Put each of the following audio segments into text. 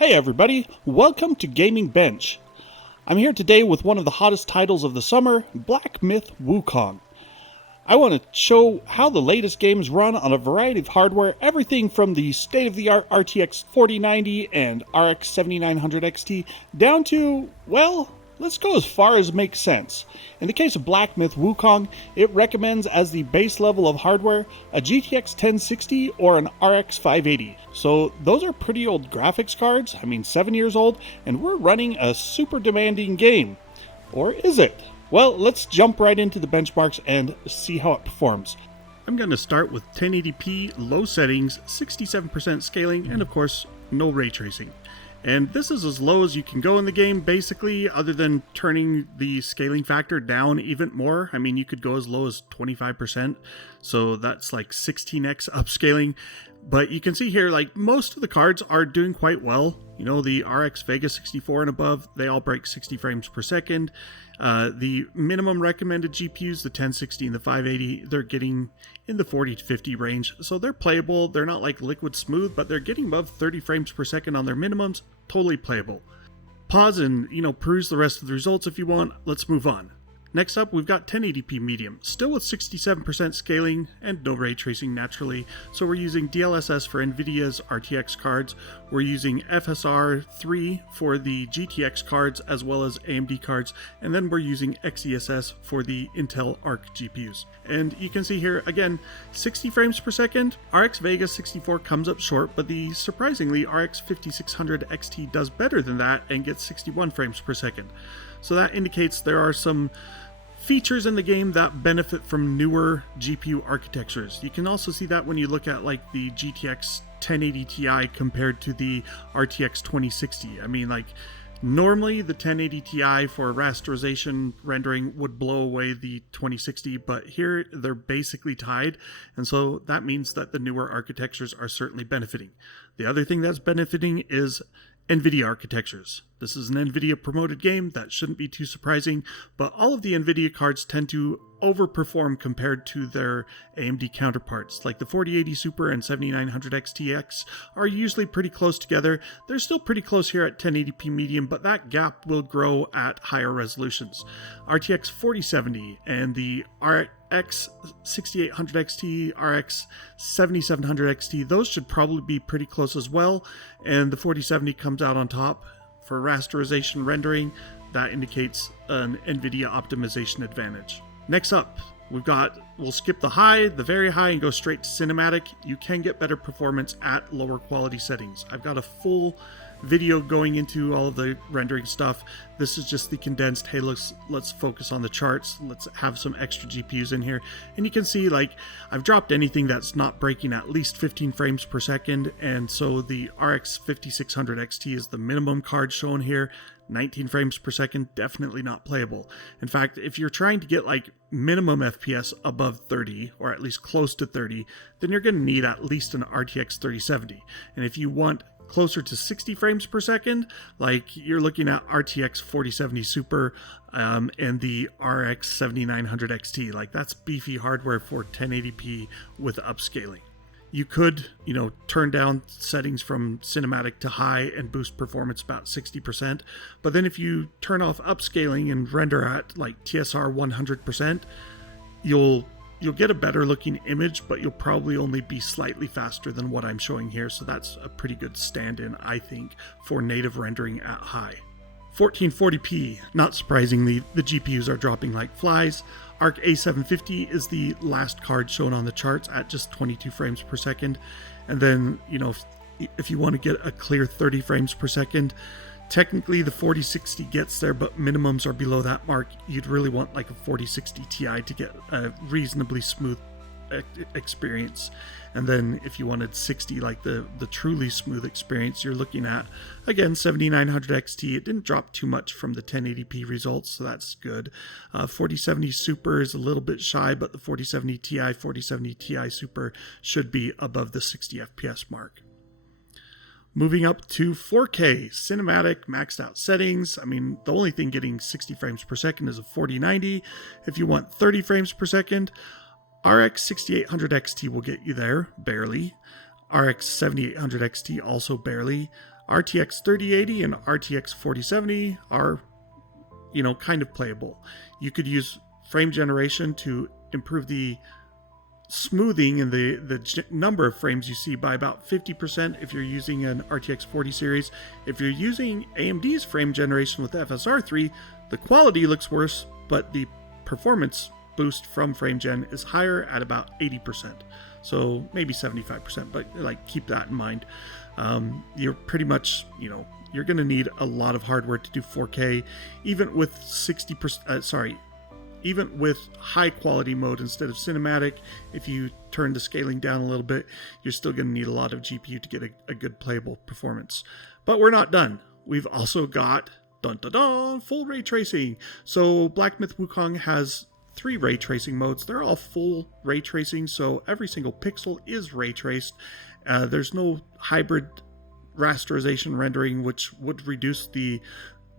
Hey everybody, welcome to Gaming Bench. I'm here today with one of the hottest titles of the summer, Black Myth Wukong. I want to show how the latest games run on a variety of hardware, everything from the state-of-the-art RTX 4090 and RX 7900 XT down to, well, let's go as far as makes sense. In the case of Black Myth Wukong, it recommends as the base level of hardware a GTX 1060 or an RX 580. So those are pretty old graphics cards, 7 years old, and we're running a super demanding game. Or is it? Well, let's jump right into the benchmarks and see how it performs. I'm going to start with 1080p, low settings, 67% scaling, and of course, no ray tracing. And this is as low as you can go in the game, basically, other than turning the scaling factor down even more. You could go as low as 25%, so that's like 16x upscaling. But you can see here, most of the cards are doing quite well. The RX Vega 64 and above, they all break 60 frames per second. The minimum recommended GPUs, the 1060 and the 580, they're getting in the 40 to 50 range. So they're playable. They're not like liquid smooth, but they're getting above 30 frames per second on their minimums. Totally playable. Pause and, peruse the rest of the results if you want. Let's move on. Next up, we've got 1080p medium, still with 67% scaling and no ray tracing naturally. So we're using DLSS for Nvidia's RTX cards. We're using FSR 3 for the GTX cards as well as AMD cards. And then we're using XeSS for the Intel Arc GPUs. And you can see here, again, 60 frames per second. RX Vega 64 comes up short, but the surprisingly RX 5600 XT does better than that and gets 61 frames per second. So that indicates there are some features in the game that benefit from newer GPU architectures. You can also see that when you look at the GTX 1080 Ti compared to the RTX 2060. Normally the 1080 Ti for rasterization rendering would blow away the 2060, but here they're basically tied, and so that means that the newer architectures are certainly benefiting. The other thing that's benefiting is Nvidia architectures. This is an Nvidia promoted game, that shouldn't be too surprising, but all of the Nvidia cards tend to overperform compared to their AMD counterparts. Like the 4080 Super and 7900 XTX are usually pretty close together. They're still pretty close here at 1080p medium, but that gap will grow at higher resolutions. RTX 4070 and the RX 6800 XT, RX 7700 XT, those should probably be pretty close as well, and the 4070 comes out on top. For rasterization rendering, that indicates an Nvidia optimization advantage. Next up, we'll skip the very high and go straight to cinematic. You can get better performance at lower quality settings. I've got a full video going into all of the rendering stuff. This is just the condensed, hey, let's focus on the charts. Let's have some extra GPUs in here. And you can see, I've dropped anything that's not breaking at least 15 frames per second. And so the RX 5600 XT is the minimum card shown here. 19 frames per second, definitely not playable. In fact, if you're trying to get minimum FPS above 30, or at least close to 30, then you're going to need at least an RTX 3070. And if you want closer to 60 frames per second, you're looking at RTX 4070 Super and the RX 7900 XT. That's beefy hardware for 1080p with upscaling. You could, turn down settings from cinematic to high and boost performance about 60%. But then if you turn off upscaling and render at TSR 100%, you'll get a better looking image, but you'll probably only be slightly faster than what I'm showing here. So that's a pretty good stand-in, I think, for native rendering at high. 1440p, not surprisingly, the GPUs are dropping like flies. Arc A750 is the last card shown on the charts at just 22 frames per second. And then, if you want to get a clear 30 frames per second, technically the 4060 gets there, but minimums are below that mark. You'd really want a 4060 Ti to get a reasonably smooth experience. And then if you wanted 60, the truly smooth experience, you're looking at, again, 7900 XT. It didn't drop too much from the 1080p results, so that's good. 4070 Super is a little bit shy, but the 4070 Ti, 4070 Ti Super should be above the 60 FPS mark. Moving up to 4K, cinematic, maxed out settings. The only thing getting 60 frames per second is a 4090. If you want 30 frames per second, RX 6800 XT will get you there, barely. RX 7800 XT also barely. RTX 3080 and RTX 4070 are, kind of playable. You could use frame generation to improve the smoothing and the number of frames you see by about 50% if you're using an RTX 40 series. If you're using AMD's frame generation with FSR3, the quality looks worse, but the performance boost from frame gen is higher at about 80%. So maybe 75%, but keep that in mind. You're pretty much, you're going to need a lot of hardware to do 4K, even with 60%, even with high quality mode instead of cinematic. If you turn the scaling down a little bit, you're still going to need a lot of GPU to get a good playable performance. But we're not done. We've also got full ray tracing. So Black Myth Wukong has 3 ray tracing modes. They're all full ray tracing, so every single pixel is ray traced. There's no hybrid rasterization rendering, which would reduce the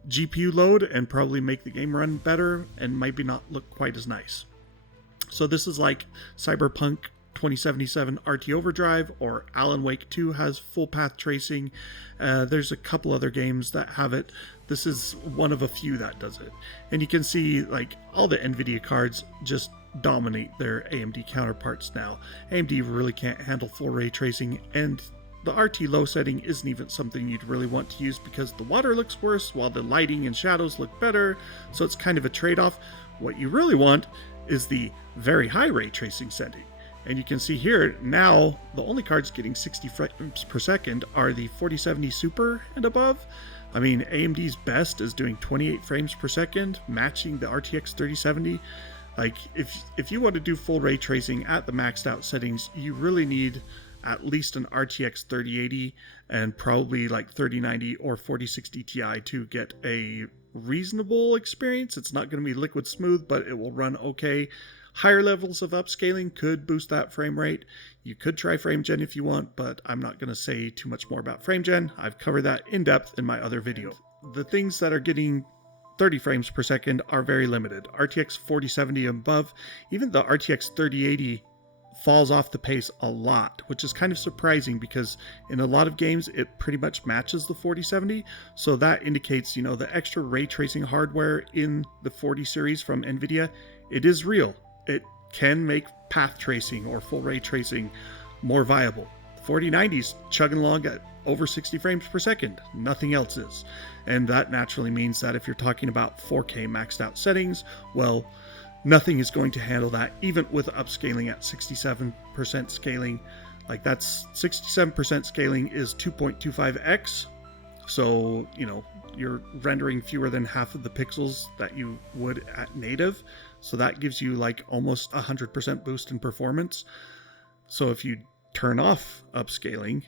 GPU load and probably make the game run better and maybe not look quite as nice. So this is like Cyberpunk 2077 RT Overdrive, or Alan Wake 2 has full path tracing. There's a couple other games that have it. This is one of a few that does it. And you can see all the Nvidia cards just dominate their AMD counterparts now. AMD really can't handle full ray tracing, and the RT low setting isn't even something you'd really want to use because the water looks worse while the lighting and shadows look better, so it's kind of a trade-off. What you really want is the very high ray tracing setting. And you can see here, now the only cards getting 60 frames per second are the 4070 Super and above. I mean, AMD's best is doing 28 frames per second, matching the RTX 3070. If you want to do full ray tracing at the maxed out settings, you really need at least an RTX 3080 and probably 3090 or 4060 Ti to get a reasonable experience. It's not going to be liquid smooth, but it will run okay. Higher levels of upscaling could boost that frame rate. You could try frame gen if you want, but I'm not going to say too much more about frame gen. I've covered that in depth in my other video. The things that are getting 30 frames per second are very limited. RTX 4070 and above, even the RTX 3080 falls off the pace a lot, which is kind of surprising because in a lot of games it pretty much matches the 4070. So that indicates, the extra ray tracing hardware in the 40 series from Nvidia, it is real. It can make path tracing or full ray tracing more viable. The 4090's chugging along at over 60 frames per second. Nothing else is. And that naturally means that if you're talking about 4K maxed out settings, well, nothing is going to handle that, even with upscaling at 67% scaling. That's 67% scaling is 2.25x. So, you're rendering fewer than half of the pixels that you would at native. So that gives you almost 100% boost in performance. So if you turn off upscaling,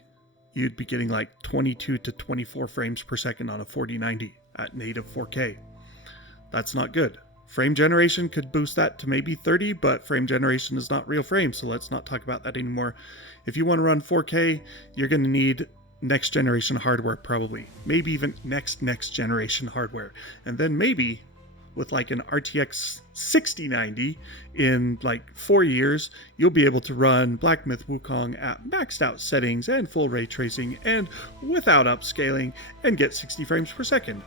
you'd be getting 22 to 24 frames per second on a 4090 at native 4K. That's not good. Frame generation could boost that to maybe 30, but frame generation is not real frames, so let's not talk about that anymore. If you want to run 4K, you're going to need next generation hardware probably. Maybe even next generation hardware. And then maybe with an RTX 6090 in 4 years, you'll be able to run Black Myth Wukong at maxed out settings and full ray tracing and without upscaling and get 60 frames per second.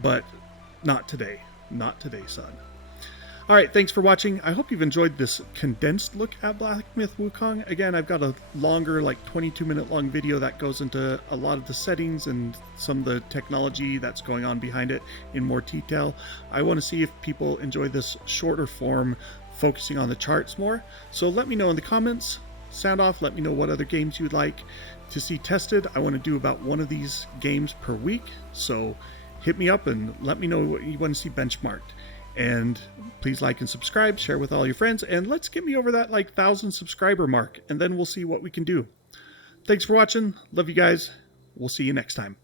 But not today. Not today, son. Alright, thanks for watching. I hope you've enjoyed this condensed look at Black Myth Wukong. Again, I've got a longer, 22-minute long video that goes into a lot of the settings and some of the technology that's going on behind it in more detail. I want to see if people enjoy this shorter form, focusing on the charts more. So let me know in the comments. Sound off, let me know what other games you'd like to see tested. I want to do about one of these games per week, so hit me up and let me know what you want to see benchmarked. And please like and subscribe, share with all your friends, and let's get me over that 1,000 subscriber mark, and then we'll see what we can do. Thanks for watching. Love you guys. We'll see you next time.